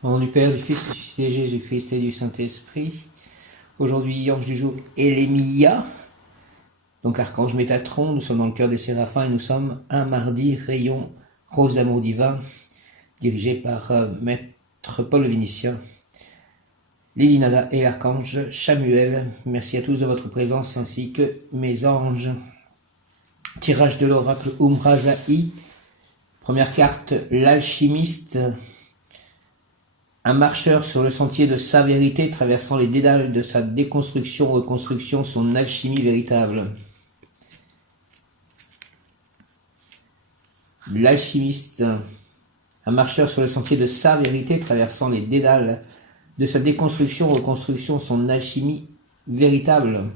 Au nom du Père, du Fils, du Jésus-Christ et du Saint-Esprit. Aujourd'hui, ange du jour, Élémia. Donc archange Métatron, nous sommes dans le cœur des séraphins et nous sommes un mardi, rayon rose d'amour divin, dirigé par Maître Paul le Vénitien. Lady Nada et l'archange Chamuel, merci à tous de votre présence ainsi que mes anges. Tirage de l'oracle Umrazaï. Première carte, l'alchimiste. Un marcheur sur le sentier de sa vérité, traversant les dédales de sa déconstruction, reconstruction, son alchimie véritable. L'alchimiste, un marcheur sur le sentier de sa vérité, traversant les dédales de sa déconstruction, reconstruction, son alchimie véritable.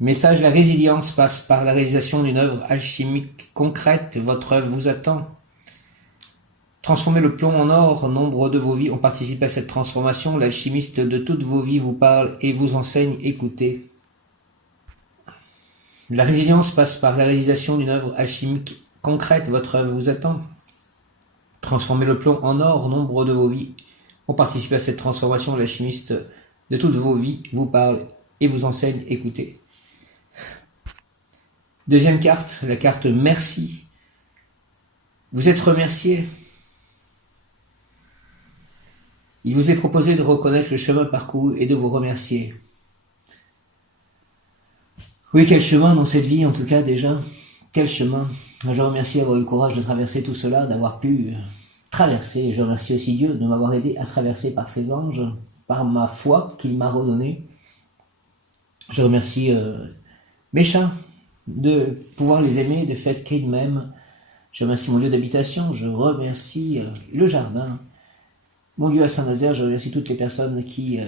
Message, la résilience passe par la réalisation d'une œuvre alchimique concrète. Votre œuvre vous attend. Transformez le plomb en or, nombre de vos vies ont participé à cette transformation. L'alchimiste de toutes vos vies vous parle et vous enseigne, écoutez. La résilience passe par la réalisation d'une œuvre alchimique concrète. Votre œuvre vous attend. Transformez le plomb en or, nombre de vos vies ont participé à cette transformation. L'alchimiste de toutes vos vies vous parle et vous enseigne, écoutez. Deuxième carte, la carte merci. Vous êtes remercié. Il vous est proposé de reconnaître le chemin parcouru et de vous remercier. Oui, quel chemin dans cette vie, en tout cas, déjà. Quel chemin. Je remercie d'avoir eu le courage de traverser tout cela, d'avoir pu traverser. Je remercie aussi Dieu de m'avoir aidé à traverser par ses anges, par ma foi qu'il m'a redonnée. Je remercie mes chats de pouvoir les aimer, de fait qu'ils m'aiment. Je remercie mon lieu d'habitation. Je remercie le jardin. Mon lieu à Saint-Nazaire, je remercie toutes les personnes qui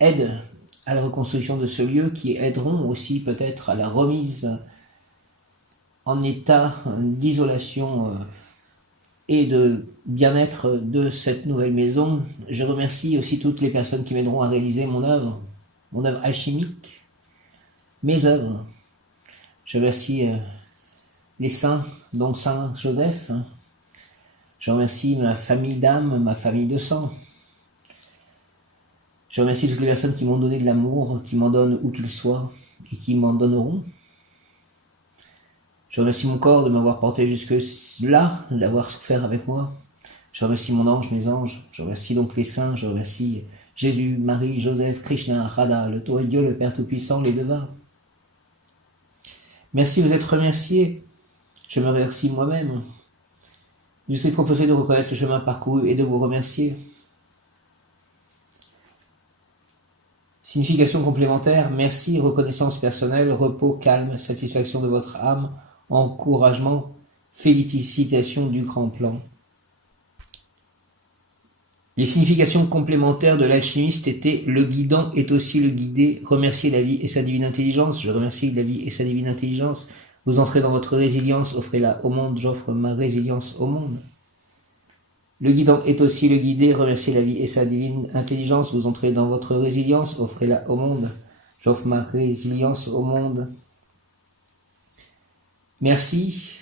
aident à la reconstruction de ce lieu, qui aideront aussi peut-être à la remise en état d'isolation et de bien-être de cette nouvelle maison. Je remercie aussi toutes les personnes qui m'aideront à réaliser mon œuvre alchimique, mes œuvres. Je remercie les saints, dont Saint Joseph. Je remercie ma famille d'âme, ma famille de sang. Je remercie toutes les personnes qui m'ont donné de l'amour, qui m'en donnent où qu'ils soient et qui m'en donneront. Je remercie mon corps de m'avoir porté jusque là, d'avoir souffert avec moi. Je remercie mon ange, mes anges. Je remercie donc les saints. Je remercie Jésus, Marie, Joseph, Krishna, Radha, le Tout et Dieu, le Père Tout-Puissant, les Devas. Merci, vous êtes remerciés. Je me remercie moi-même. Je vous ai proposé de reconnaître le chemin parcouru et de vous remercier. Signification complémentaire, merci, reconnaissance personnelle, repos, calme, satisfaction de votre âme, encouragement, félicitations du grand plan. Les significations complémentaires de l'alchimiste étaient le guidant est aussi le guidé, remercier la vie et sa divine intelligence, je remercie la vie et sa divine intelligence. Vous entrez dans votre résilience, offrez-la au monde, j'offre ma résilience au monde. Le guidant est aussi le guidé, remerciez la vie et sa divine intelligence. Vous entrez dans votre résilience, offrez-la au monde. J'offre ma résilience au monde. Merci.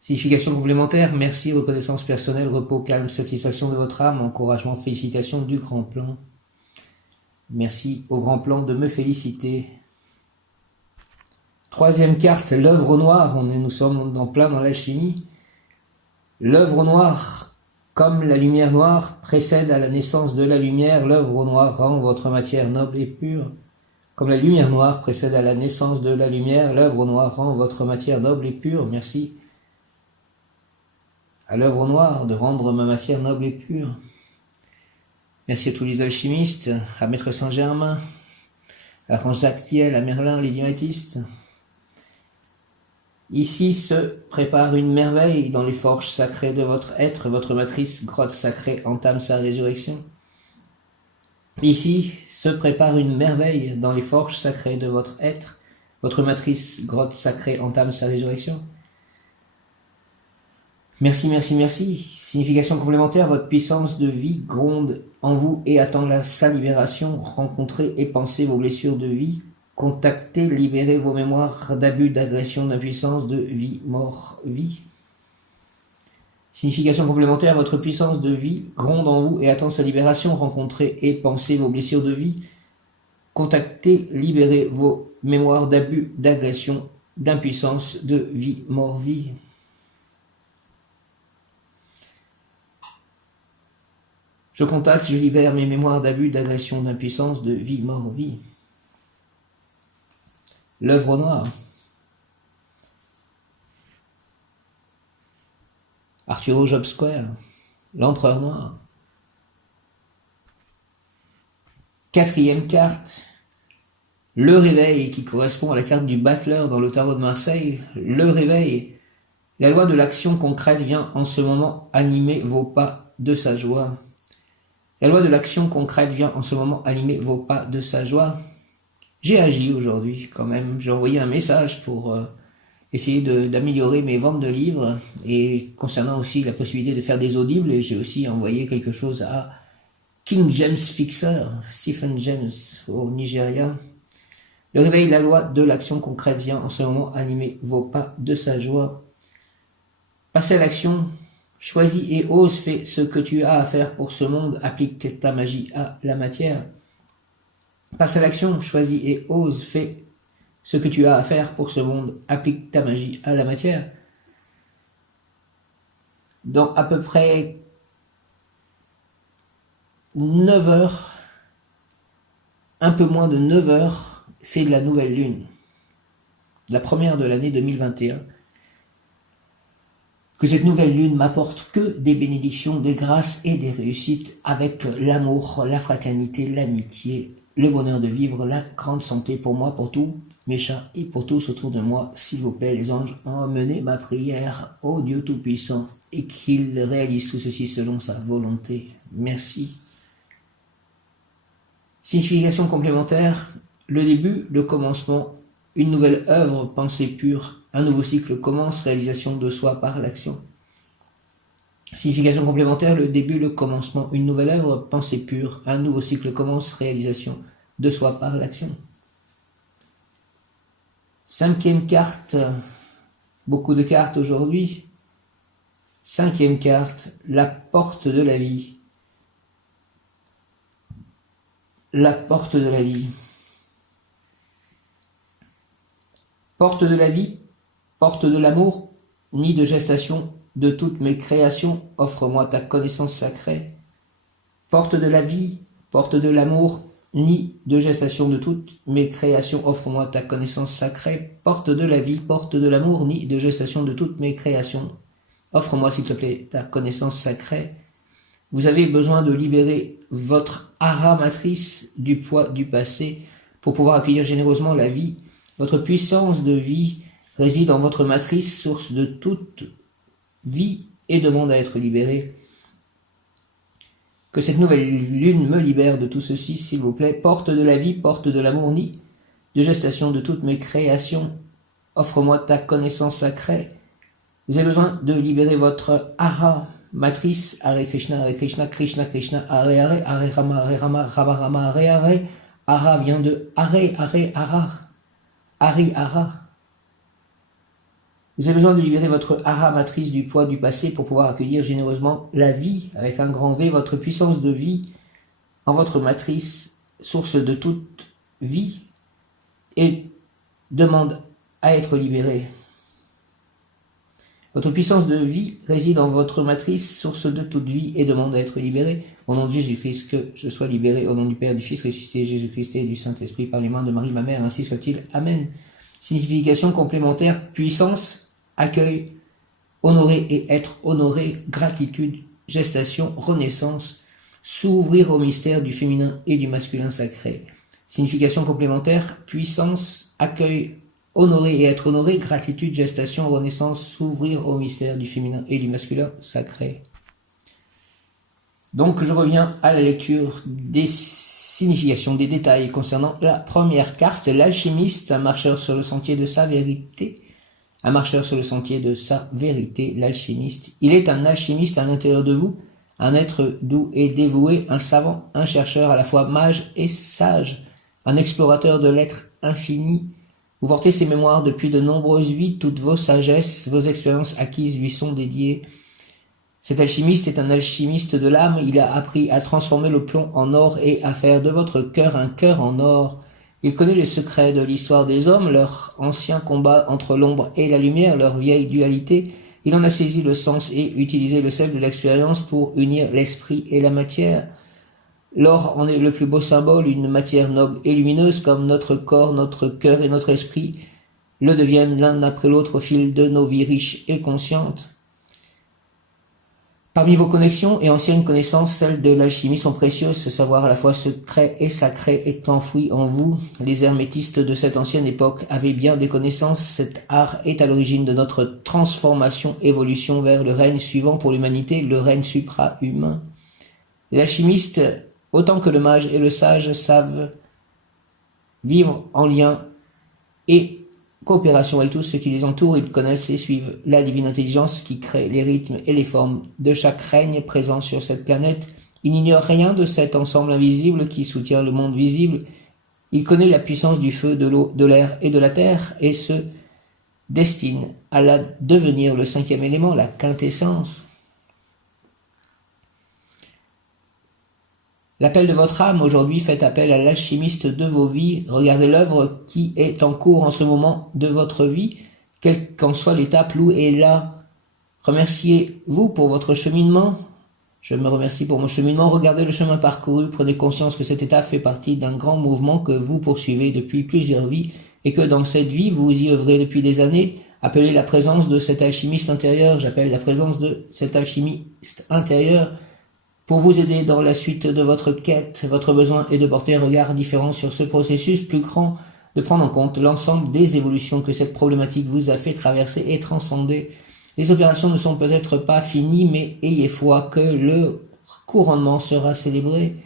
Signification complémentaire, merci, reconnaissance personnelle, repos, calme, satisfaction de votre âme, encouragement, félicitations du grand plan. Merci au grand plan de me féliciter. Troisième carte, l'œuvre noire. Nous sommes en plein dans l'alchimie. L'œuvre noire, comme la lumière noire, précède à la naissance de la lumière. L'œuvre noire rend votre matière noble et pure. Comme la lumière noire précède à la naissance de la lumière, l'œuvre noire rend votre matière noble et pure. Merci à l'œuvre noire de rendre ma matière noble et pure. Merci à tous les alchimistes, à Maître Saint-Germain, à Archange Zadkiel, à Merlin, les diamatistes. Ici se prépare une merveille dans les forges sacrées de votre être. Votre matrice, grotte sacrée, entame sa résurrection. Ici se prépare une merveille dans les forges sacrées de votre être. Votre matrice, grotte sacrée, entame sa résurrection. Merci, merci, merci. Signification complémentaire, votre puissance de vie gronde en vous et attend sa libération. Rencontrez et pensez vos blessures de vie. Contactez, libérez vos mémoires d'abus, d'agression, d'impuissance, de vie, mort, vie. Signification complémentaire, votre puissance de vie gronde en vous et attend sa libération. Rencontrez et pensez vos blessures de vie. Contactez, libérez vos mémoires d'abus, d'agression, d'impuissance, de vie, mort-vie. Je contacte, je libère mes mémoires d'abus, d'agression, d'impuissance, de vie, mort-vie. L'œuvre noire. Arturo Job Square. L'empereur noir. Quatrième carte. Le réveil, qui correspond à la carte du battleur dans le tarot de Marseille. Le réveil. La loi de l'action concrète vient en ce moment animer vos pas de sa joie. La loi de l'action concrète vient en ce moment animer vos pas de sa joie. J'ai agi aujourd'hui quand même. J'ai envoyé un message pour essayer d'améliorer mes ventes de livres et concernant aussi la possibilité de faire des audibles. Et j'ai aussi envoyé quelque chose à King James Fixer, Stephen James au Nigeria. Le réveil, la loi de l'action concrète vient en ce moment animer vos pas de sa joie. Passez à l'action. Choisis et ose, fais ce que tu as à faire pour ce monde, applique ta magie à la matière. Passe à l'action, choisis et ose, fais ce que tu as à faire pour ce monde, applique ta magie à la matière. Dans à peu près 9 heures, un peu moins de 9 heures, c'est la nouvelle lune, la première de l'année 2021. Que cette nouvelle lune m'apporte que des bénédictions, des grâces et des réussites avec l'amour, la fraternité, l'amitié, le bonheur de vivre, la grande santé pour moi, pour tous mes chats et pour tous autour de moi. S'il vous plaît, les anges, emmenez ma prière au Dieu Tout-Puissant et qu'il réalise tout ceci selon sa volonté. Merci. Signification complémentaire, le début, le commencement, une nouvelle œuvre, pensée pure, un nouveau cycle commence, réalisation de soi par l'action. Signification complémentaire, le début, le commencement, une nouvelle œuvre, pensée pure, un nouveau cycle commence, réalisation de soi par l'action. Cinquième carte, beaucoup de cartes aujourd'hui. Cinquième carte, la porte de la vie. La porte de la vie. Porte de la vie, porte de l'amour, nid de gestation de toutes mes créations, offre-moi ta connaissance sacrée. Porte de la vie, porte de l'amour, nid de gestation de toutes mes créations, offre-moi ta connaissance sacrée. Porte de la vie, porte de l'amour, nid de gestation de toutes mes créations, offre-moi s'il te plaît ta connaissance sacrée. Vous avez besoin de libérer votre hara matrice du poids du passé pour pouvoir accueillir généreusement la vie. Votre puissance de vie réside en votre matrice, source de toute vie et demande à être libérée. Que cette nouvelle lune me libère de tout ceci, s'il vous plaît. Porte de la vie, porte de l'amour, nid de gestation de toutes mes créations. Offre-moi ta connaissance sacrée. Vous avez besoin de libérer votre hara matrice. Hare Krishna, Krishna Krishna, Hare Hare, Hare Rama, Rama Rama, Hare Hare. Hara vient de Hare, Hara. Hara. Vous avez besoin de libérer votre hara matrice du poids du passé pour pouvoir accueillir généreusement la vie avec un grand V, votre puissance de vie en votre matrice, source de toute vie, et demande à être libérée. Votre puissance de vie réside en votre matrice, source de toute vie, et demande à être libérée. Au nom de Jésus-Christ, que je sois libéré. Au nom du Père, du Fils ressuscité, Jésus-Christ et du Saint-Esprit, par les mains de Marie, ma mère, ainsi soit-il. Amen. Signification complémentaire, puissance, accueil, honorer et être honoré, gratitude, gestation, renaissance, s'ouvrir au mystère du féminin et du masculin sacré. Signification complémentaire, puissance, accueil, honorer et être honoré, gratitude, gestation, renaissance, s'ouvrir au mystère du féminin et du masculin sacré. Donc je reviens à la lecture des significations, des détails concernant la première carte, l'alchimiste, un marcheur sur le sentier de sa vérité. Un marcheur sur le sentier de sa vérité, l'alchimiste. Il est un alchimiste à l'intérieur de vous, un être doux et dévoué, un savant, un chercheur à la fois mage et sage, un explorateur de l'être infini. Vous portez ses mémoires depuis de nombreuses vies, toutes vos sagesses, vos expériences acquises lui sont dédiées. Cet alchimiste est un alchimiste de l'âme, il a appris à transformer le plomb en or et à faire de votre cœur un cœur en or. Il connaît les secrets de l'histoire des hommes, leur ancien combat entre l'ombre et la lumière, leur vieille dualité. Il en a saisi le sens et utilisé le sel de l'expérience pour unir l'esprit et la matière. L'or en est le plus beau symbole, une matière noble et lumineuse comme notre corps, notre cœur et notre esprit le deviennent l'un après l'autre au fil de nos vies riches et conscientes. Parmi vos connexions et anciennes connaissances, celles de l'alchimie sont précieuses. Ce savoir à la fois secret et sacré est enfoui en vous. Les hermétistes de cette ancienne époque avaient bien des connaissances. Cet art est à l'origine de notre transformation, évolution vers le règne suivant pour l'humanité, le règne supra-humain. L'alchimiste, autant que le mage et le sage, savent vivre en lien et coopération avec tous ceux qui les entourent. Ils connaissent et suivent la divine intelligence qui crée les rythmes et les formes de chaque règne présent sur cette planète. Il n'ignore rien de cet ensemble invisible qui soutient le monde visible. Il connaît la puissance du feu, de l'eau, de l'air et de la terre et se destine à la devenir le cinquième élément, la quintessence. L'appel de votre âme aujourd'hui fait appel à l'alchimiste de vos vies. Regardez l'œuvre qui est en cours en ce moment de votre vie, quelle qu'en soit l'étape où est là. Remerciez-vous pour votre cheminement. Je me remercie pour mon cheminement. Regardez le chemin parcouru. Prenez conscience que cette étape fait partie d'un grand mouvement que vous poursuivez depuis plusieurs vies et que dans cette vie, vous y œuvrez depuis des années. Appelez la présence de cet alchimiste intérieur. J'appelle la présence de cet alchimiste intérieur pour vous aider dans la suite de votre quête. Votre besoin est de porter un regard différent sur ce processus plus grand, de prendre en compte l'ensemble des évolutions que cette problématique vous a fait traverser et transcender. Les opérations ne sont peut-être pas finies, mais ayez foi que le couronnement sera célébré.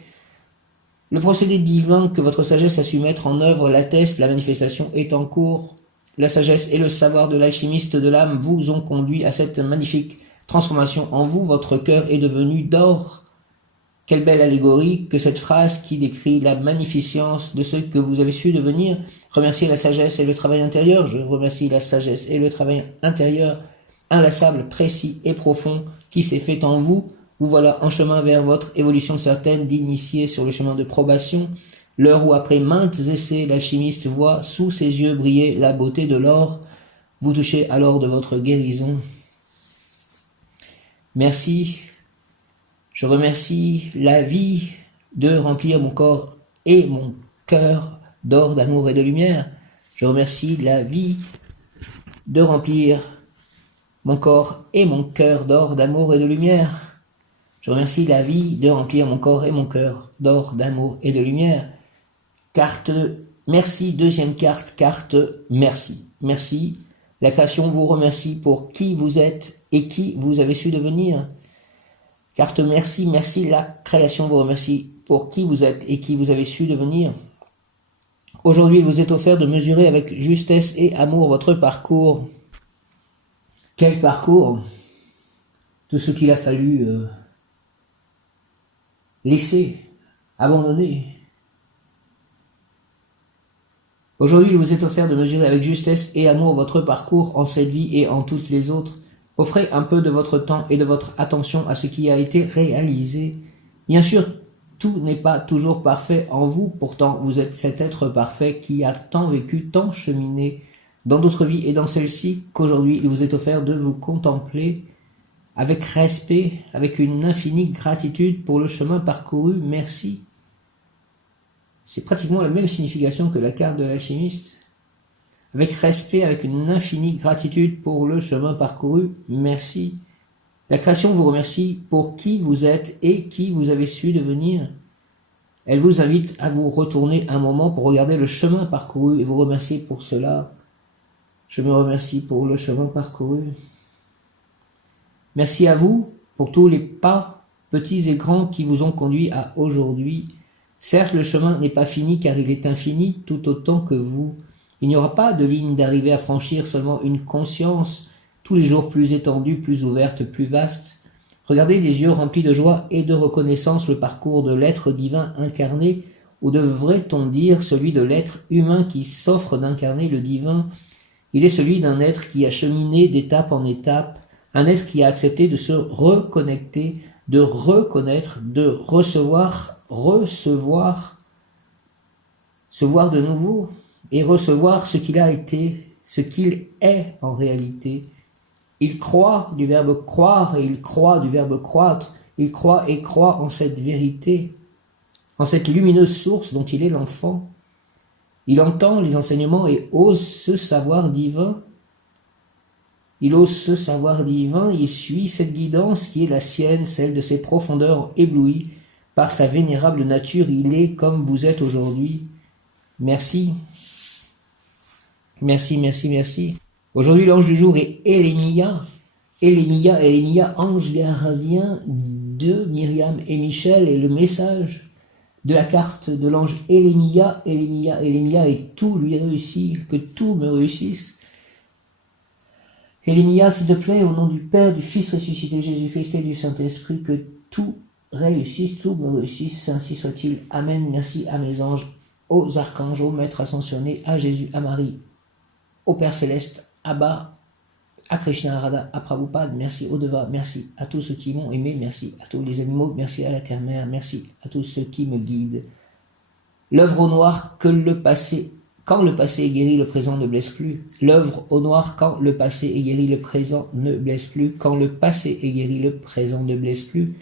Le procédé divin que votre sagesse a su mettre en œuvre l'atteste, la manifestation est en cours. La sagesse et le savoir de l'alchimiste de l'âme vous ont conduit à cette magnifique transformation en vous. Votre cœur est devenu d'or. Quelle belle allégorie que cette phrase qui décrit la magnificence de ce que vous avez su devenir. Remerciez la sagesse et le travail intérieur. Je remercie la sagesse et le travail intérieur inlassable, précis et profond qui s'est fait en vous. Vous voilà en chemin vers votre évolution certaine d'initié sur le chemin de probation. L'heure où après maintes essais, l'alchimiste voit sous ses yeux briller la beauté de l'or. Vous touchez alors de votre guérison. Merci. Je remercie la vie de remplir mon corps et mon cœur d'or, d'amour et de lumière. Je remercie la vie de remplir mon corps et mon cœur d'or, d'amour et de lumière. Je remercie la vie de remplir mon corps et mon cœur d'or, d'amour et de lumière. Carte merci, deuxième carte merci. Merci. La création vous remercie pour qui vous êtes et qui vous avez su devenir. Carte merci, merci, la création vous remercie pour qui vous êtes et qui vous avez su devenir. Aujourd'hui, il vous est offert de mesurer avec justesse et amour votre parcours. Quel parcours? Tout ce qu'il a fallu laisser, abandonner. Aujourd'hui, il vous est offert de mesurer avec justesse et amour votre parcours en cette vie et en toutes les autres. Offrez un peu de votre temps et de votre attention à ce qui a été réalisé. Bien sûr, tout n'est pas toujours parfait en vous. Pourtant, vous êtes cet être parfait qui a tant vécu, tant cheminé dans d'autres vies et dans celle-ci qu'aujourd'hui, il vous est offert de vous contempler avec respect, avec une infinie gratitude pour le chemin parcouru. Merci. C'est pratiquement la même signification que la carte de l'alchimiste. Avec respect, avec une infinie gratitude pour le chemin parcouru, merci. La création vous remercie pour qui vous êtes et qui vous avez su devenir. Elle vous invite à vous retourner un moment pour regarder le chemin parcouru et vous remercier pour cela. Je me remercie pour le chemin parcouru. Merci à vous pour tous les pas, petits et grands, qui vous ont conduit à aujourd'hui. Certes, le chemin n'est pas fini car il est infini tout autant que vous. Il n'y aura pas de ligne d'arrivée à franchir, seulement une conscience, tous les jours plus étendue, plus ouverte, plus vaste. Regardez les yeux remplis de joie et de reconnaissance le parcours de l'être divin incarné, ou devrait-on dire celui de l'être humain qui s'offre d'incarner le divin. Il est celui d'un être qui a cheminé d'étape en étape, Un être qui a accepté de se reconnecter, de reconnaître, de recevoir, se voir de nouveau et recevoir ce qu'il a été, ce qu'il est en réalité. Il croit du verbe croire et il croit du verbe croître. Il croit et croit en cette vérité, en cette lumineuse source dont il est l'enfant. Il entend les enseignements et ose ce savoir divin. Il ose ce savoir divin, il suit cette guidance qui est la sienne, celle de ses profondeurs éblouies. Par sa vénérable nature, il est comme vous êtes aujourd'hui. Merci. Merci, merci, merci. Aujourd'hui, l'ange du jour est Élémia. Élémia, ange gardien de Myriam et Michel, et le message de la carte de l'ange Élémia, et tout lui réussit, que tout me réussisse. Élémia, s'il te plaît, au nom du Père, du Fils ressuscité, Jésus-Christ et du Saint-Esprit, que tout réussisse, tout me réussisse, ainsi soit-il. Amen. Merci à mes anges, aux archanges, aux maîtres ascensionnés, à Jésus, à Marie, au Père Céleste, à Abba, à Krishna, à Radha, à Prabhupada, merci au Deva, merci à tous ceux qui m'ont aimé, merci à tous les animaux, merci à la terre-mère, merci à tous ceux qui me guident. L'œuvre au noir que le passé, quand le passé est guéri, le présent ne blesse plus. L'œuvre au noir quand le passé est guéri, le présent ne blesse plus. Quand le passé est guéri, le présent ne blesse plus.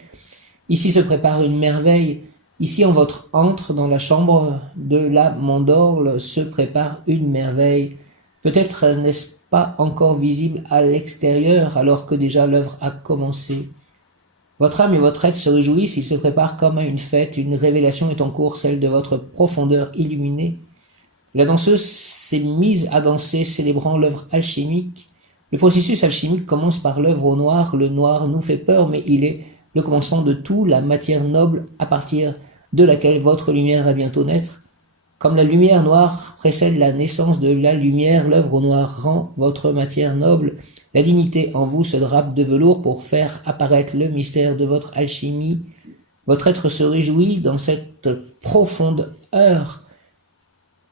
Ici se prépare une merveille. Ici en votre antre, dans la chambre de la mandorle, se prépare une merveille. Peut-être n'est-ce pas encore visible à l'extérieur, alors que déjà l'œuvre a commencé. Votre âme et votre être se réjouissent, il se prépare comme à une fête, une révélation est en cours, celle de votre profondeur illuminée. La danseuse s'est mise à danser, célébrant l'œuvre alchimique. Le processus alchimique commence par l'œuvre au noir. Le noir nous fait peur, mais il est le commencement de tout, la matière noble à partir de laquelle votre lumière va bientôt naître. Comme la lumière noire précède la naissance de la lumière, l'œuvre au noir rend votre matière noble. La dignité en vous se drape de velours pour faire apparaître le mystère de votre alchimie. Votre être se réjouit dans cette profonde heure.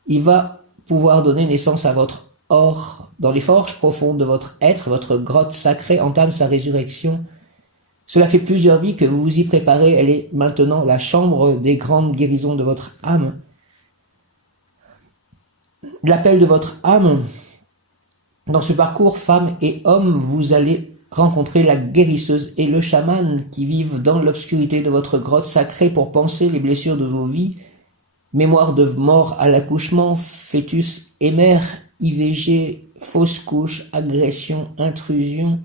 Il va pouvoir donner naissance à votre or. Dans les forges profondes de votre être, votre grotte sacrée entame sa résurrection. Cela fait plusieurs vies que vous vous y préparez. Elle est maintenant la chambre des grandes guérisons de votre âme. L'appel de votre âme. Dans ce parcours, femme et homme, vous allez rencontrer la guérisseuse et le chaman qui vivent dans l'obscurité de votre grotte sacrée pour panser les blessures de vos vies. Mémoire de mort à l'accouchement, fœtus et mère, IVG, fausse couche, agression, intrusion,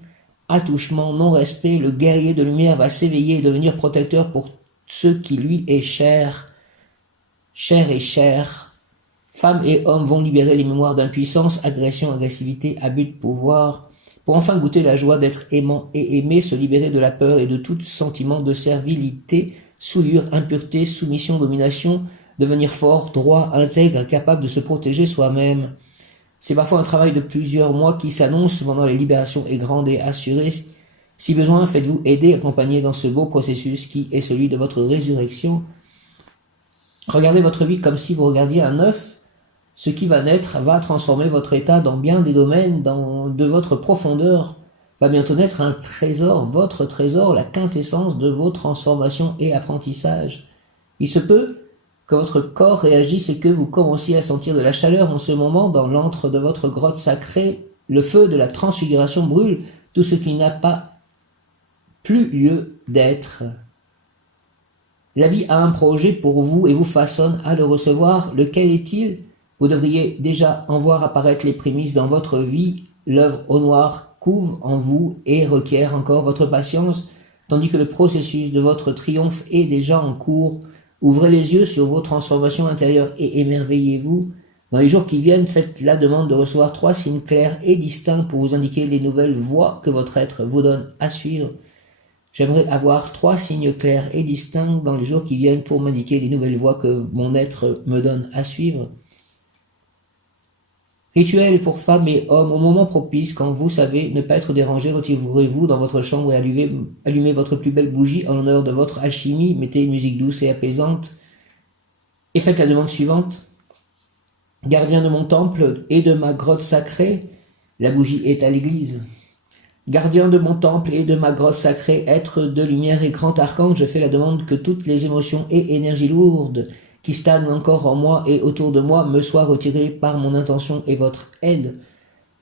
attouchement, non-respect, le guerrier de lumière va s'éveiller et devenir protecteur pour ce qui lui est cher. Cher et cher. Femmes et hommes vont libérer les mémoires d'impuissance, agression, agressivité, abus de pouvoir, pour enfin goûter la joie d'être aimant et aimé, se libérer de la peur et de tout sentiment de servilité, souillure, impureté, soumission, domination, devenir fort, droit, intègre, capable de se protéger soi-même. C'est parfois un travail de plusieurs mois qui s'annonce, cependant la libération est grande et assurée. Si besoin, faites-vous aider, accompagner dans ce beau processus qui est celui de votre résurrection. Regardez votre vie comme si vous regardiez un œuf. Ce qui va naître va transformer votre état dans bien des domaines, de votre profondeur. Va bientôt naître un trésor, votre trésor, la quintessence de vos transformations et apprentissages. Il se peut que votre corps réagisse et que vous commenciez à sentir de la chaleur en ce moment dans l'antre de votre grotte sacrée. Le feu de la transfiguration brûle tout ce qui n'a pas plus lieu d'être. La vie a un projet pour vous et vous façonne à le recevoir. Lequel est-il ? Vous devriez déjà en voir apparaître les prémices dans votre vie. L'œuvre au noir couve en vous et requiert encore votre patience, tandis que le processus de votre triomphe est déjà en cours. Ouvrez les yeux sur vos transformations intérieures et émerveillez-vous. Dans les jours qui viennent, faites la demande de recevoir 3 signes clairs et distincts pour vous indiquer les nouvelles voies que votre être vous donne à suivre. J'aimerais avoir 3 signes clairs et distincts dans les jours qui viennent pour m'indiquer les nouvelles voies que mon être me donne à suivre. Rituel pour femmes et hommes, au moment propice, quand vous savez ne pas être dérangé, retirez-vous dans votre chambre et allumez votre plus belle bougie en l'honneur de votre alchimie, mettez une musique douce et apaisante, et faites la demande suivante. Gardien de mon temple et de ma grotte sacrée, la bougie est à l'église. Gardien de mon temple et de ma grotte sacrée, être de lumière et grand archange, je fais la demande que toutes les émotions et énergies lourdes qui stagnent encore en moi et autour de moi me soient retirées par mon intention et votre aide.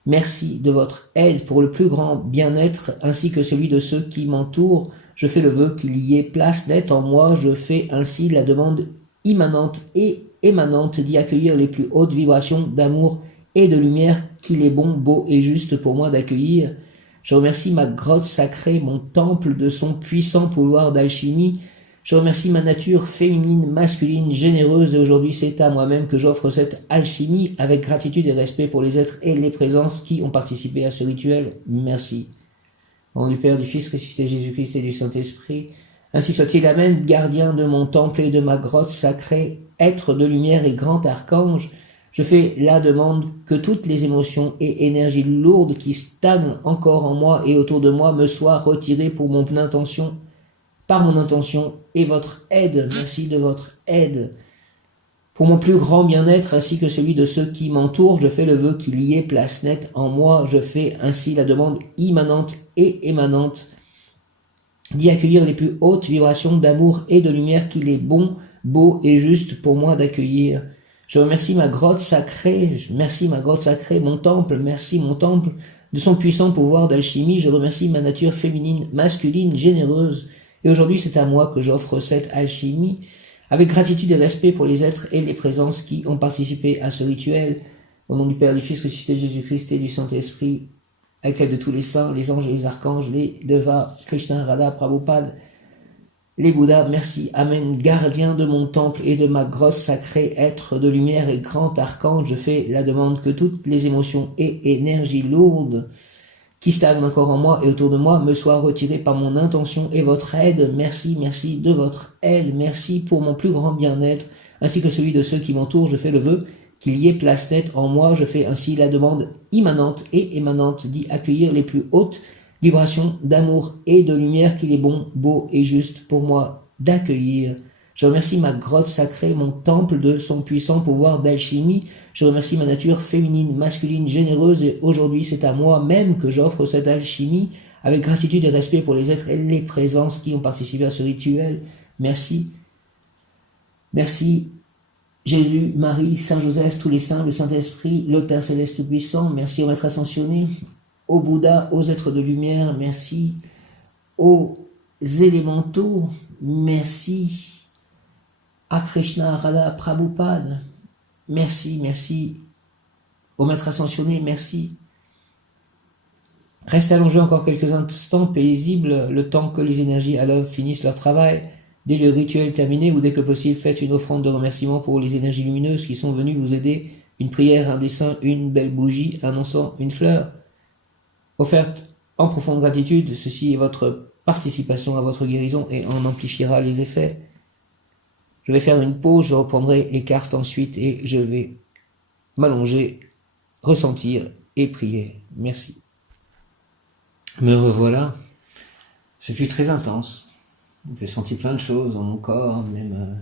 Merci de votre aide pour le plus grand bien-être ainsi que celui de ceux qui m'entourent. Je fais le vœu qu'il y ait place nette en moi. Je fais ainsi la demande immanente et émanante d'y accueillir les plus hautes vibrations d'amour et de lumière qu'il est bon, beau et juste pour moi d'accueillir. Je remercie ma grotte sacrée, mon temple de son puissant pouvoir d'alchimie. Je remercie ma nature féminine, masculine, généreuse, et aujourd'hui c'est à moi-même que j'offre cette alchimie avec gratitude et respect pour les êtres et les présences qui ont participé à ce rituel. Merci. Au nom du Père, du Fils, ressuscité Jésus-Christ et du Saint-Esprit, ainsi soit-il. Amen. Gardien de mon temple et de ma grotte sacrée, être de lumière et grand archange, je fais la demande que toutes les émotions et énergies lourdes qui stagnent encore en moi et autour de moi me soient retirées pour mon intention, par mon intention et votre aide. Merci de votre aide. Pour mon plus grand bien-être ainsi que celui de ceux qui m'entourent, je fais le vœu qu'il y ait place nette en moi. Je fais ainsi la demande immanente et émanante d'y accueillir les plus hautes vibrations d'amour et de lumière qu'il est bon, beau et juste pour moi d'accueillir. Je remercie ma grotte sacrée, mon temple, merci mon temple, de son puissant pouvoir d'alchimie. Je remercie ma nature féminine, masculine, généreuse. Et aujourd'hui, c'est à moi que j'offre cette alchimie, avec gratitude et respect pour les êtres et les présences qui ont participé à ce rituel. Au nom du Père, du Fils, ressuscité Jésus-Christ et du Saint-Esprit, avec l'aide de tous les saints, les anges et les archanges, les devas, Krishna, Radha, Prabhupada, les Bouddhas, merci, Amen. Gardien de mon temple et de ma grotte sacrée, être de lumière et grand archange, je fais la demande que toutes les émotions et énergies lourdes qui stagnent encore en moi et autour de moi me soient retirées par mon intention et votre aide. Merci, merci de votre aide. Merci pour mon plus grand bien-être, ainsi que celui de ceux qui m'entourent. Je fais le vœu qu'il y ait place nette en moi. Je fais ainsi la demande immanente et émanante d'y accueillir les plus hautes vibrations d'amour et de lumière qu'il est bon, beau et juste pour moi d'accueillir. Je remercie ma grotte sacrée, mon temple de son puissant pouvoir d'alchimie. Je remercie ma nature féminine, masculine, généreuse, et aujourd'hui c'est à moi-même que j'offre cette alchimie avec gratitude et respect pour les êtres et les présences qui ont participé à ce rituel. Merci. Merci Jésus, Marie, Saint Joseph, tous les saints, le Saint-Esprit, le Père Céleste Tout-Puissant. Merci au Maître Ascensionné, au Bouddha, aux êtres de lumière. Merci aux élémentaux. Merci à Krishna, Radha, Prabhupada. Merci, merci au Maître Ascensionné, merci. Restez allongés encore quelques instants paisibles, le temps que les énergies à l'œuvre finissent leur travail. Dès le rituel terminé ou dès que possible, faites une offrande de remerciement pour les énergies lumineuses qui sont venues vous aider. Une prière, un dessin, une belle bougie, un encens, une fleur. Offerte en profonde gratitude, ceci est votre participation à votre guérison et en amplifiera les effets. Je vais faire une pause, je reprendrai les cartes ensuite et je vais m'allonger, ressentir et prier. Merci. Me revoilà. Ce fut très intense. J'ai senti plein de choses dans mon corps, même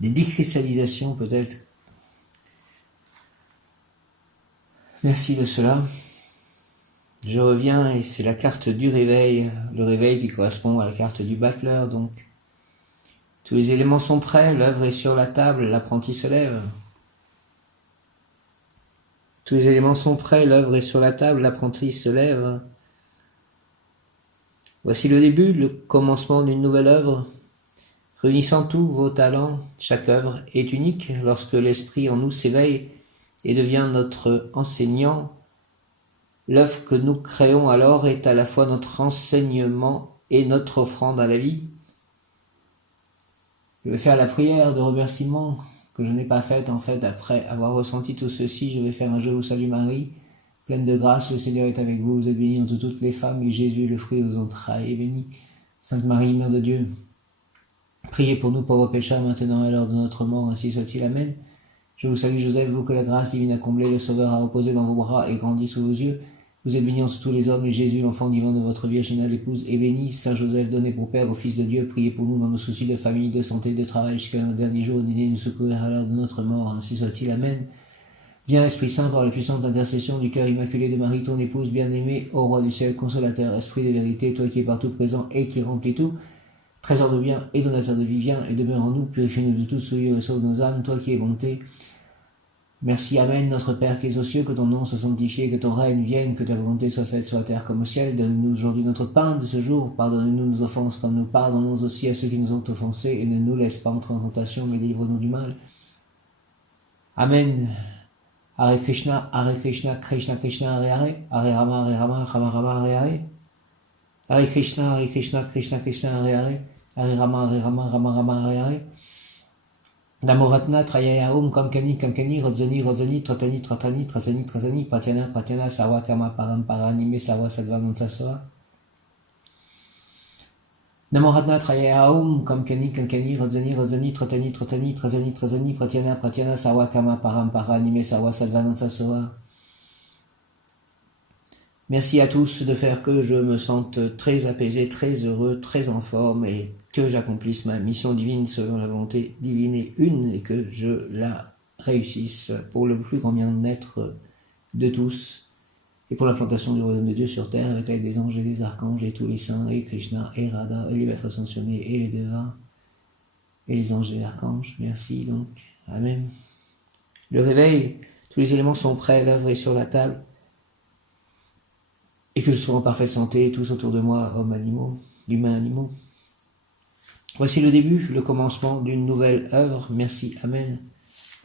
des décristallisations peut-être. Merci de cela. Je reviens et c'est la carte du réveil, le réveil qui correspond à la carte du battleur, donc. Tous les éléments sont prêts, l'œuvre est sur la table, l'apprenti se lève. Tous les éléments sont prêts, l'œuvre est sur la table, l'apprenti se lève. Voici le début, le commencement d'une nouvelle œuvre. Réunissant tous vos talents, chaque œuvre est unique. Lorsque l'esprit en nous s'éveille et devient notre enseignant, l'œuvre que nous créons alors est à la fois notre enseignement et notre offrande à la vie. Je vais faire la prière de remerciement que je n'ai pas faite en fait après avoir ressenti tout ceci. Je vais faire un Je vous salue Marie, pleine de grâce, le Seigneur est avec vous. Vous êtes bénie entre toutes les femmes et Jésus, le fruit de vos entrailles, est béni. Sainte Marie, Mère de Dieu, priez pour nous pauvres pécheurs maintenant et à l'heure de notre mort, ainsi soit-il. Amen. Je vous salue Joseph, vous que la grâce divine a comblé, le Sauveur a reposé dans vos bras et grandi sous vos yeux. Vous êtes bénie entre tous les hommes, et Jésus, l'enfant divin de votre virginale épouse, est béni. Saint Joseph, donné pour Père au Fils de Dieu, priez pour nous dans nos soucis de famille, de santé, de travail, jusqu'à notre dernier jour, et nous secourir à l'heure de notre mort, ainsi soit-il. Amen. Viens, Esprit Saint, par la puissante intercession du cœur immaculé de Marie, ton épouse bien-aimée, ô roi du ciel, consolateur, esprit de vérité, toi qui es partout présent et qui remplis tout, trésor de bien et donateur de vie, viens et demeure en nous, purifie-nous de toute souillure et sauve nos âmes, toi qui es bonté. Merci, Amen, notre Père qui es aux cieux, que ton nom soit sanctifié, que ton règne vienne, que ta volonté soit faite sur la terre comme au ciel. Donne-nous aujourd'hui notre pain de ce jour, pardonne-nous nos offenses comme nous pardonnons aussi à ceux qui nous ont offensés, et ne nous laisse pas entrer en tentation, mais délivre-nous du mal. Amen. Hare Krishna, Krishna Krishna, Hare Rama, Rama Rama, Hare. Hare Krishna, Krishna Krishna, Hare Rama, Rama Rama, Hare. Namoratna, Trayaya Om, Kamkani, Rodzani, Trasani, Pratyana, Sarva Kama Parampara, Anime, Sarva Sadvananta Soa. Namoratna, Trayaya Om, Kamkani, Rodzani, Trasani, Pratyana, Sarva Kama Parampara, Anime, Sarva Sadvananta Soa. Merci à tous de faire que je me sente très apaisé, très heureux, très en forme et que j'accomplisse ma mission divine selon la volonté divine et une et que je la réussisse pour le plus grand bien-être de tous et pour l'implantation du royaume de Dieu sur terre avec l'aide des anges et des archanges et tous les saints et Krishna et Radha et les maîtres ascensionnés et les devins et les anges et les archanges. Merci donc. Amen. Le réveil, tous les éléments sont prêts, l'œuvre est sur la table. Et que je sois en parfaite santé, tous autour de moi, hommes, animaux, humains, animaux. Voici le début, le commencement d'une nouvelle œuvre. Merci, Amen.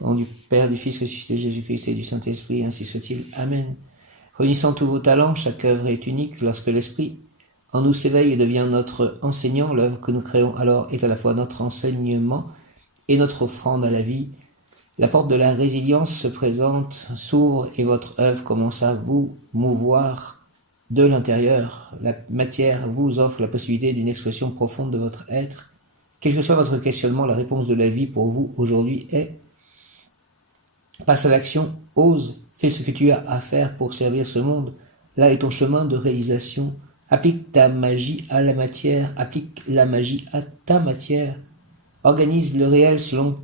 Au nom du Père, du Fils ressuscité Jésus-Christ et du Saint-Esprit, ainsi soit-il. Amen. Réunissant tous vos talents, chaque œuvre est unique. Lorsque l'Esprit en nous s'éveille et devient notre enseignant, l'œuvre que nous créons alors est à la fois notre enseignement et notre offrande à la vie. La porte de la résilience se présente, s'ouvre et votre œuvre commence à vous mouvoir de l'intérieur. La matière vous offre la possibilité d'une expression profonde de votre être. Quel que soit votre questionnement, la réponse de la vie pour vous aujourd'hui est: passe à l'action, ose, fais ce que tu as à faire pour servir ce monde. Là est ton chemin de réalisation. Applique ta magie à la matière, applique la magie à ta matière. Organise le réel selon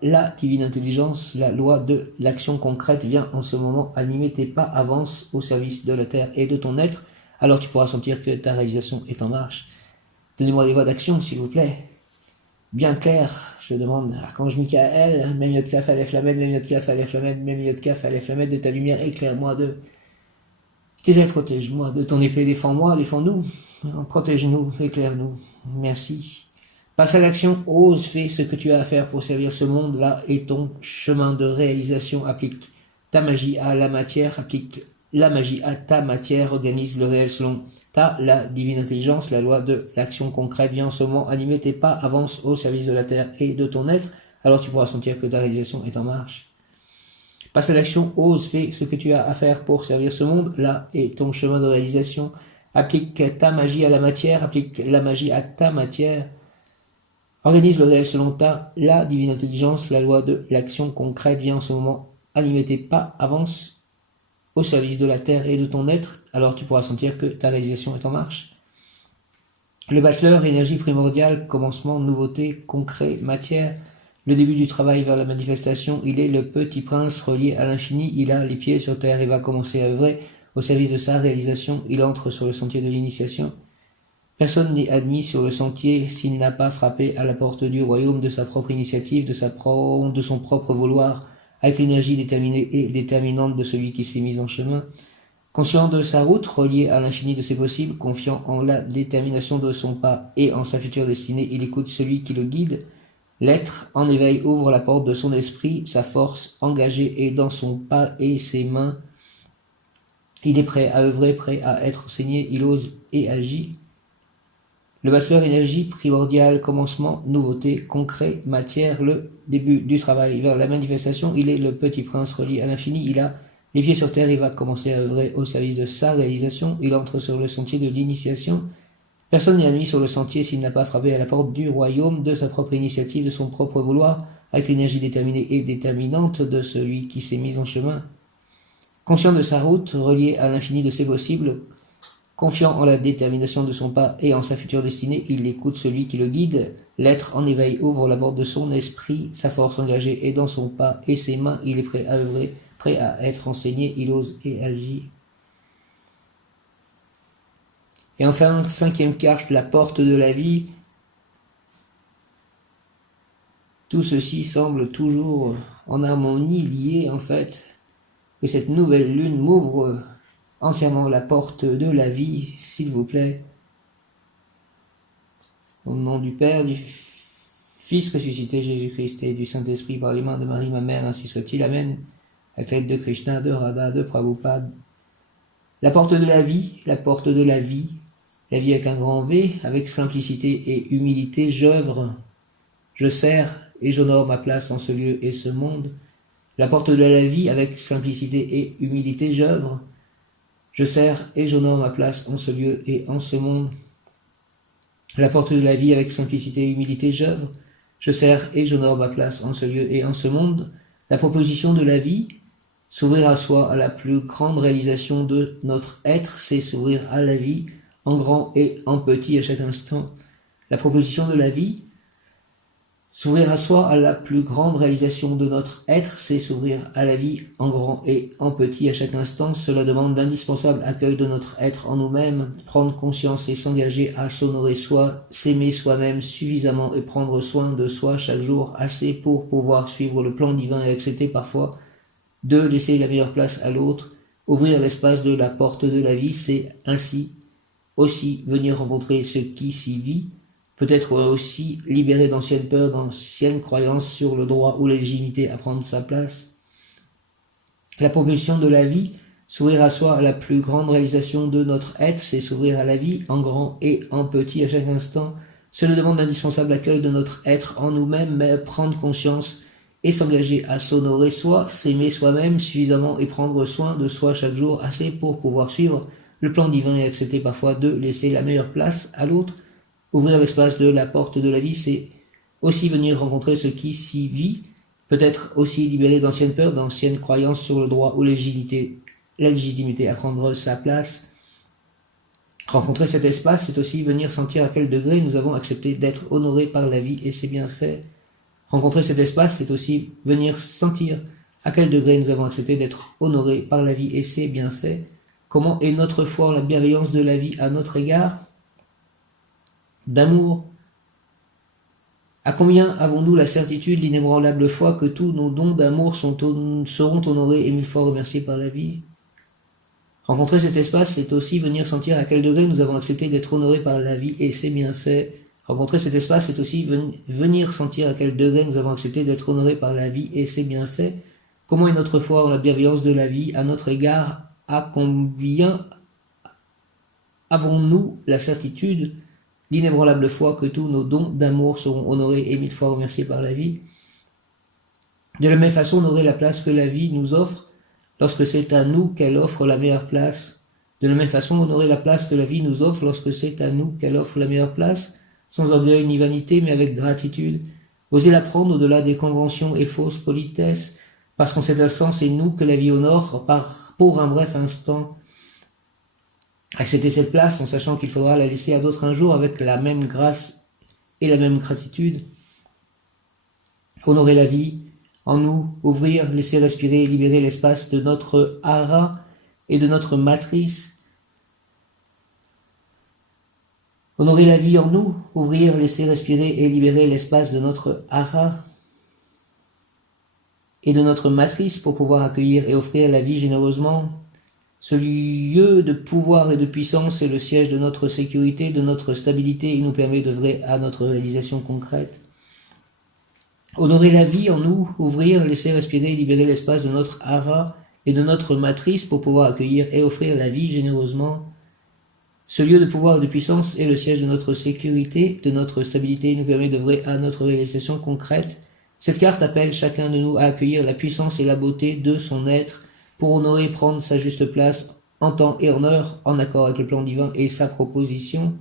la divine intelligence, la loi de l'action concrète vient en ce moment animer tes pas, avance au service de la terre et de ton être, alors tu pourras sentir que ta réalisation est en marche. Donnez-moi des voies d'action, s'il vous plaît. Bien clair, je demande, Archange Michael, Mem Yod Kaf Aleph Lamed, Mem Yod Kaf Aleph Lamed, Mem Yod Kaf Aleph Lamed, de ta lumière, éclaire-moi de tes ailes, protège-moi, de ton épée, défends-moi, défends-nous, protège-nous, éclaire-nous, merci. Passe à l'action, ose, fais ce que tu as à faire pour servir ce monde, là est ton chemin de réalisation, applique ta magie à la matière, applique la magie à ta matière, organise le réel selon la divine intelligence, la loi de l'action concrète, viens en ce moment animer tes pas, avance au service de la terre et de ton être, alors tu pourras sentir que ta réalisation est en marche. Passe à l'action, ose, fais ce que tu as à faire pour servir ce monde, là est ton chemin de réalisation, applique ta magie à la matière, applique la magie à ta matière, organise le réel selon la divine intelligence, la loi de l'action concrète, viens en ce moment animer tes pas, avance au service de la terre et de ton être, alors tu pourras sentir que ta réalisation est en marche. Le battleur, énergie primordiale, commencement, nouveauté, concret, matière, le début du travail vers la manifestation, il est le petit prince relié à l'infini, il a les pieds sur terre et va commencer à œuvrer au service de sa réalisation, il entre sur le sentier de l'initiation. Personne n'est admis sur le sentier s'il n'a pas frappé à la porte du royaume de sa propre initiative, de son propre vouloir, avec l'énergie déterminée et déterminante de celui qui s'est mis en chemin. Conscient de sa route, relié à l'infini de ses possibles, confiant en la détermination de son pas et en sa future destinée, il écoute celui qui le guide. L'être en éveil ouvre la porte de son esprit, sa force engagée est dans son pas et ses mains. Il est prêt à œuvrer, prêt à être enseigné, il ose et agit. Le battleur, énergie primordiale, commencement, nouveauté, concret, matière, le début du travail vers la manifestation, il est le petit prince relié à l'infini, il a les pieds sur terre, il va commencer à œuvrer au service de sa réalisation, il entre sur le sentier de l'initiation. Personne n'est admis sur le sentier s'il n'a pas frappé à la porte du royaume de sa propre initiative, de son propre vouloir, avec l'énergie déterminée et déterminante de celui qui s'est mis en chemin. Conscient de sa route, relié à l'infini de ses possibles, Confiant en la détermination de son pas et en sa future destinée, il écoute celui qui le guide. L'être en éveil ouvre la porte de son esprit, sa force engagée est dans son pas et ses mains, il est prêt à œuvrer, prêt à être enseigné, il ose et agit. Et enfin, 5e carte, la porte de la vie. Tout ceci semble toujours en harmonie, lié en fait, que cette nouvelle lune m'ouvre entièrement la porte de la vie, s'il vous plaît. Au nom du Père, du Fils ressuscité Jésus-Christ et du Saint-Esprit par les mains de Marie, ma mère, ainsi soit-il. Amen. Avec l'aide de Krishna, de Radha, de Prabhupada. La porte de la vie, la porte de la vie avec un grand V, avec simplicité et humilité, j'œuvre, je sers et j'honore ma place en ce lieu et ce monde. La porte de la vie, avec simplicité et humilité, j'œuvre, je sers et j'honore ma place en ce lieu et en ce monde. La porte de la vie, avec simplicité et humilité, j'œuvre, je sers et j'honore ma place en ce lieu et en ce monde. La proposition de la vie, s'ouvrir à soi, à la plus grande réalisation de notre être, c'est s'ouvrir à la vie, en grand et en petit à chaque instant. La proposition de la vie, s'ouvrir à soi, à la plus grande réalisation de notre être, c'est s'ouvrir à la vie en grand et en petit à chaque instant. Cela demande d'indispensable accueil de notre être en nous-mêmes, prendre conscience et s'engager à s'honorer soi, s'aimer soi-même suffisamment et prendre soin de soi chaque jour assez pour pouvoir suivre le plan divin et accepter parfois de laisser la meilleure place à l'autre. Ouvrir l'espace de la porte de la vie, c'est ainsi aussi venir rencontrer ce qui s'y vit, peut-être aussi libérer d'anciennes peurs, d'anciennes croyances sur le droit ou la légitimité à prendre sa place. La proposition de la vie, s'ouvrir à soi à la plus grande réalisation de notre être, c'est s'ouvrir à la vie en grand et en petit à chaque instant. Cela demande l'indispensable accueil de notre être en nous-mêmes, mais prendre conscience et s'engager à s'honorer soi, s'aimer soi-même suffisamment et prendre soin de soi chaque jour assez pour pouvoir suivre le plan divin et accepter parfois de laisser la meilleure place à l'autre. Ouvrir l'espace de la porte de la vie, c'est aussi venir rencontrer ce qui s'y vit, peut-être aussi libérer d'anciennes peurs, d'anciennes croyances sur le droit ou la légitimité à prendre sa place. Rencontrer cet espace, c'est aussi venir sentir à quel degré nous avons accepté d'être honorés par la vie et ses bienfaits. Rencontrer cet espace, c'est aussi venir sentir à quel degré nous avons accepté d'être honorés par la vie et ses bienfaits. Comment est notre foi en la bienveillance de la vie à notre égard? D'amour. À combien avons-nous la certitude, l'inébranlable foi que tous nos dons d'amour seront honorés et mille fois remerciés par la vie? Rencontrer cet espace, c'est aussi venir sentir à quel degré nous avons accepté d'être honorés par la vie et ses bienfaits. Rencontrer cet espace, c'est aussi venir sentir à quel degré nous avons accepté d'être honorés par la vie et ses bienfaits. Comment est notre foi en la bienveillance de la vie à notre égard? À combien avons-nous la certitude, l'inébranlable foi que tous nos dons d'amour seront honorés et mille fois remerciés par la vie? De la même façon, honorer la place que la vie nous offre lorsque c'est à nous qu'elle offre la meilleure place. De la même façon, honorer la place que la vie nous offre lorsque c'est à nous qu'elle offre la meilleure place, sans orgueil ni vanité, mais avec gratitude. Oser la prendre au-delà des conventions et fausses politesses, parce qu'en cet instant, c'est nous que la vie honore pour un bref instant. Accepter cette place en sachant qu'il faudra la laisser à d'autres un jour avec la même grâce et la même gratitude. Honorer la vie en nous, ouvrir, laisser respirer et libérer l'espace de notre hara et de notre matrice. Honorer la vie en nous, ouvrir, laisser respirer et libérer l'espace de notre hara et de notre matrice pour pouvoir accueillir et offrir la vie généreusement. Ce lieu de pouvoir et de puissance est le siège de notre sécurité, de notre stabilité. Il nous permet d'œuvrer à notre réalisation concrète. Honorer la vie en nous, ouvrir, laisser respirer et libérer l'espace de notre hara et de notre matrice pour pouvoir accueillir et offrir la vie généreusement. Ce lieu de pouvoir et de puissance est le siège de notre sécurité, de notre stabilité. Il nous permet d'œuvrer à notre réalisation concrète. Cette carte appelle chacun de nous à accueillir la puissance et la beauté de son être pour honorer, prendre sa juste place en temps et en heure, en accord avec le plan divin et sa proposition.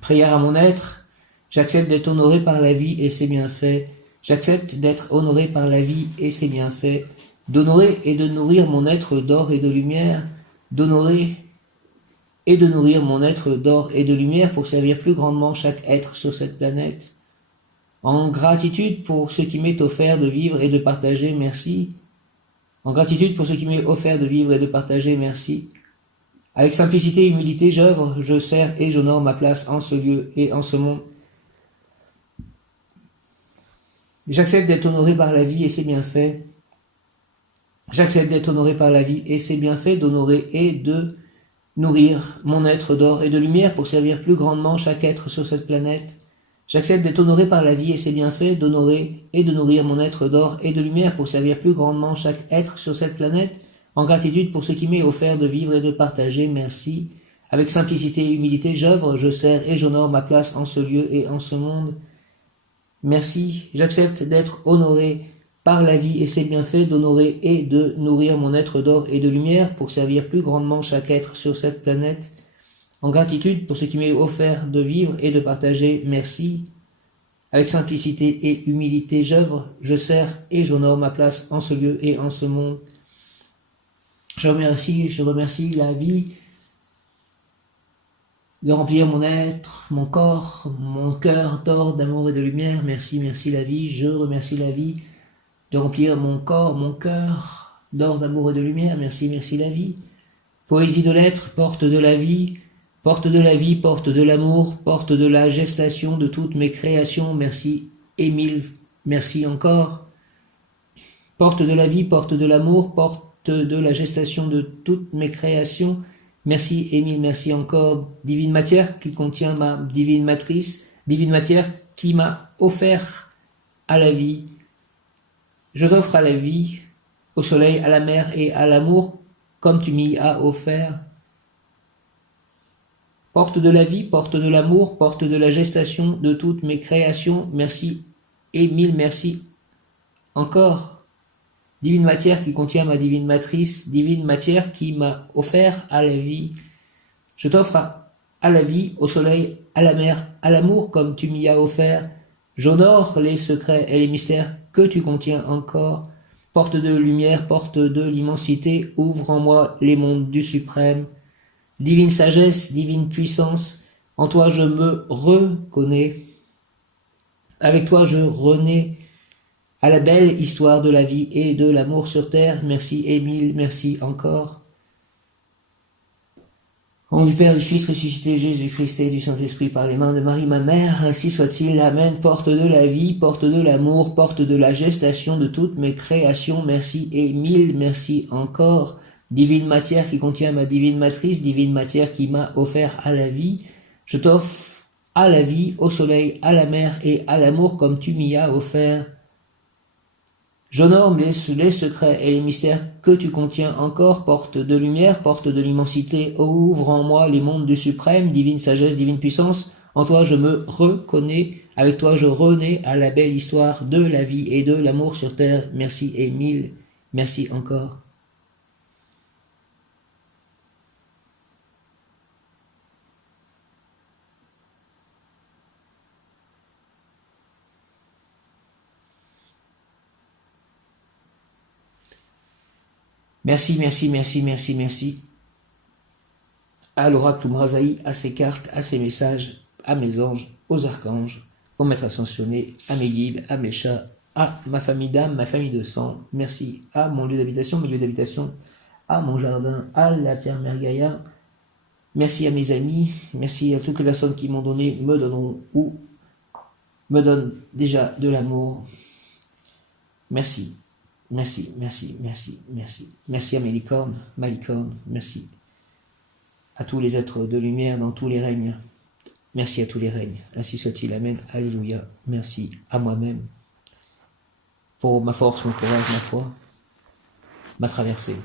Prière à mon être. J'accepte d'être honoré par la vie et ses bienfaits. J'accepte d'être honoré par la vie et ses bienfaits. D'honorer et de nourrir mon être d'or et de lumière. D'honorer et de nourrir mon être d'or et de lumière pour servir plus grandement chaque être sur cette planète. En gratitude pour ce qui m'est offert de vivre et de partager, merci. En gratitude pour ce qui m'est offert de vivre et de partager, merci. Avec simplicité et humilité, j'œuvre, je sers et j'honore ma place en ce lieu et en ce monde. J'accepte d'être honoré par la vie et ses bienfaits. J'accepte d'être honoré par la vie et ses bienfaits, d'honorer et de nourrir mon être d'or et de lumière pour servir plus grandement chaque être sur cette planète. J'accepte d'être honoré par la vie et ses bienfaits, d'honorer et de nourrir mon être d'or et de lumière pour servir plus grandement chaque être sur cette planète. En gratitude pour ce qui m'est offert de vivre et de partager, merci. Avec simplicité et humilité, j'œuvre, je sers et j'honore ma place en ce lieu et en ce monde. Merci, j'accepte d'être honoré par la vie et ses bienfaits, d'honorer et de nourrir mon être d'or et de lumière pour servir plus grandement chaque être sur cette planète. En gratitude pour ce qui m'est offert de vivre et de partager, merci. Avec simplicité et humilité, j'œuvre, je sers et j'honore ma place en ce lieu et en ce monde. Je remercie la vie de remplir mon être, mon corps, mon cœur d'or, d'amour et de lumière. Merci, merci la vie. Je remercie la vie de remplir mon corps, mon cœur d'or, d'amour et de lumière. Merci, merci la vie. Poésie de l'être, porte de la vie, porte de la vie, porte de l'amour, porte de la gestation de toutes mes créations. Merci, Émile, merci encore. Porte de la vie, porte de l'amour, porte de la gestation de toutes mes créations. Merci Émile, merci encore. Divine matière qui contient ma divine matrice, divine matière qui m'a offert à la vie. Je t'offre à la vie, au soleil, à la mer et à l'amour, comme tu m'y as offert. Porte de la vie, porte de l'amour, porte de la gestation de toutes mes créations. Merci Émile, merci encore. Divine matière qui contient ma divine matrice, divine matière qui m'a offert à la vie. Je t'offre à la vie, au soleil, à la mer, à l'amour comme tu m'y as offert. J'honore les secrets et les mystères que tu contiens encore. Porte de lumière, porte de l'immensité, ouvre en moi les mondes du suprême. Divine sagesse, divine puissance, en toi je me reconnais. Avec toi je renais à la belle histoire de la vie et de l'amour sur terre. Merci Émile, merci encore. Au nom du Père, du Fils ressuscité, Jésus-Christ et du Saint-Esprit par les mains de Marie ma mère, ainsi soit-il. Amen. Porte de la vie, porte de l'amour, porte de la gestation de toutes mes créations. Merci Émile, merci encore. Divine matière qui contient ma divine matrice, divine matière qui m'a offert à la vie. Je t'offre à la vie, au soleil, à la mer et à l'amour comme tu m'y as offert. J'honore les secrets et les mystères que tu contiens encore, porte de lumière, porte de l'immensité, ouvre en moi les mondes du suprême, divine sagesse, divine puissance, en toi je me reconnais, avec toi je renais à la belle histoire de la vie et de l'amour sur terre. Merci Émile, merci encore. Merci, merci, merci, merci, merci. À l'oracle Mrazaï, à ses cartes, à ses messages, à mes anges, aux archanges, aux maîtres ascensionnés, à mes guides, à mes chats, à ma famille d'âme, ma famille de sang. Merci à mon lieu d'habitation, mes lieux d'habitation, à mon jardin, à la terre Mère Gaïa. Merci à mes amis, merci à toutes les personnes qui m'ont donné, me donneront ou me donnent déjà de l'amour. Merci. Merci, merci, merci, merci. Merci à mes licornes, ma licorne, merci. À tous les êtres de lumière dans tous les règnes. Merci à tous les règnes. Ainsi soit-il. Amen. Alléluia. Merci à moi-même pour ma force, mon courage, ma foi, ma traversée.